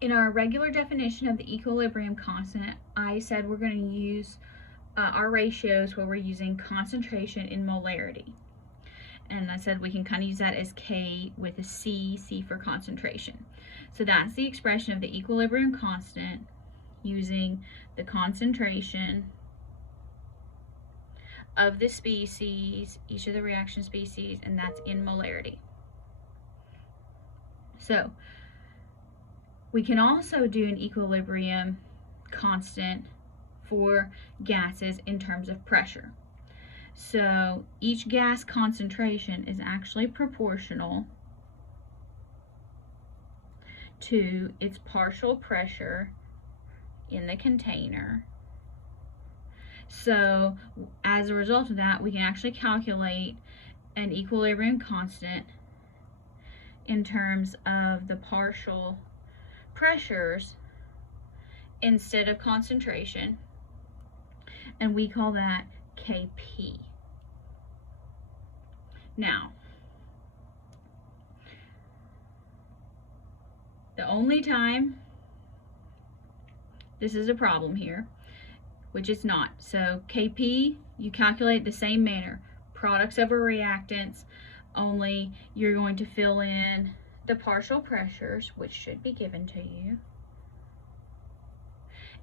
In our regular definition of the equilibrium constant, I said we're going to use our ratios where we're using concentration in molarity. And I said we can kind of use that as K with a C, C for concentration. So that's the expression of the equilibrium constant using the concentration of the species, each of the reaction species, and that's in molarity. So we can also do an equilibrium constant for gases in terms of pressure. So each gas concentration is actually proportional to its partial pressure in the container. So as a result of that, we can actually calculate an equilibrium constant in terms of the partial pressures instead of concentration, and we call that Kp. Now, the only time this is a problem here, which it's not. So Kp, you calculate the same manner, products over reactants, only you're going to fill in the partial pressures, which should be given to you,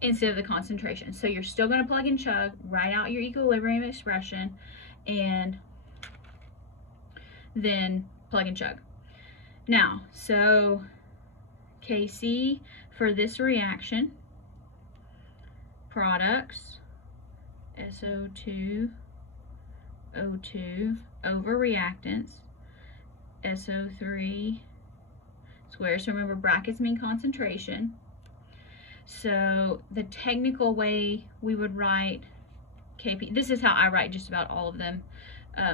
instead of the concentration. So you're still going to plug and chug, write out your equilibrium expression, and then plug and chug. Now, so Kc for this reaction, products, SO2, O2 over reactants, SO3 squared. So remember, brackets mean concentration. So the technical way we would write Kp, this is how I write just about all of them,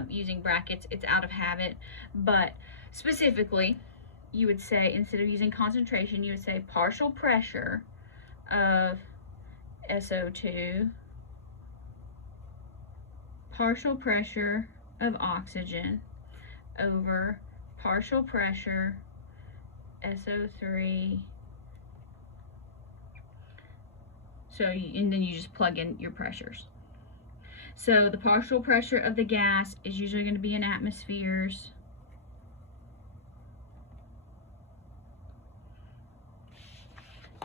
using brackets. It's out of habit, but specifically you would say, instead of using concentration, you would say partial pressure of SO2, partial pressure of oxygen over partial pressure SO3. So, and then you just plug in your pressures. So the partial pressure of the gas is usually going to be in atmospheres.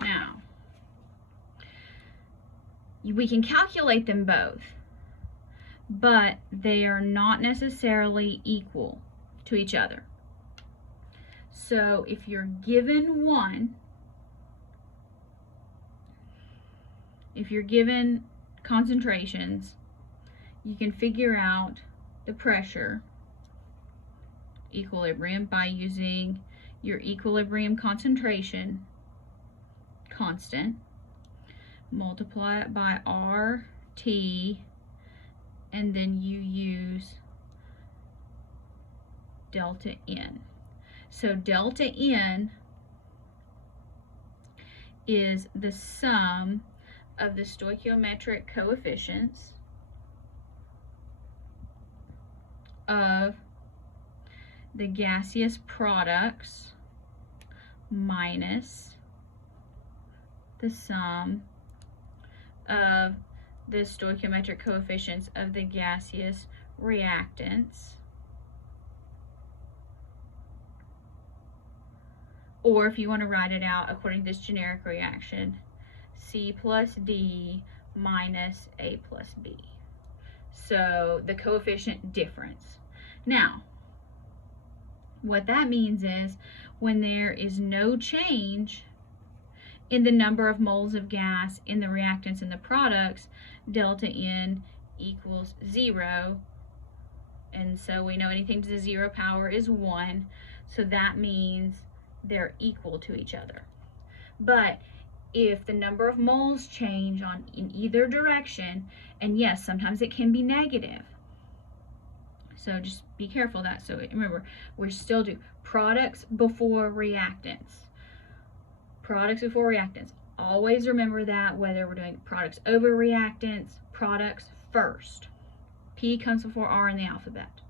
Now, we can calculate them both, but they are not necessarily equal to each other. So if you're given one, if you're given concentrations, you can figure out the pressure equilibrium by using your equilibrium concentration constant, multiply it by RT, and then you use delta N. So delta N is the sum of the stoichiometric coefficients of the gaseous products minus the sum of the stoichiometric coefficients of the gaseous reactants, or if you want to write it out according to this generic reaction, C plus D minus A plus B. So the coefficient difference. Now, what that means is when there is no change in the number of moles of gas in the reactants and the products, delta N equals 0. And so we know anything to the 0 power is 1. So that means they're equal to each other. But if the number of moles change in either direction, and yes, sometimes it can be negative. So just be careful of that. So remember, we're still doing products before reactants. Products before reactants. Always remember that, whether we're doing products over reactants, products first. P comes before R in the alphabet.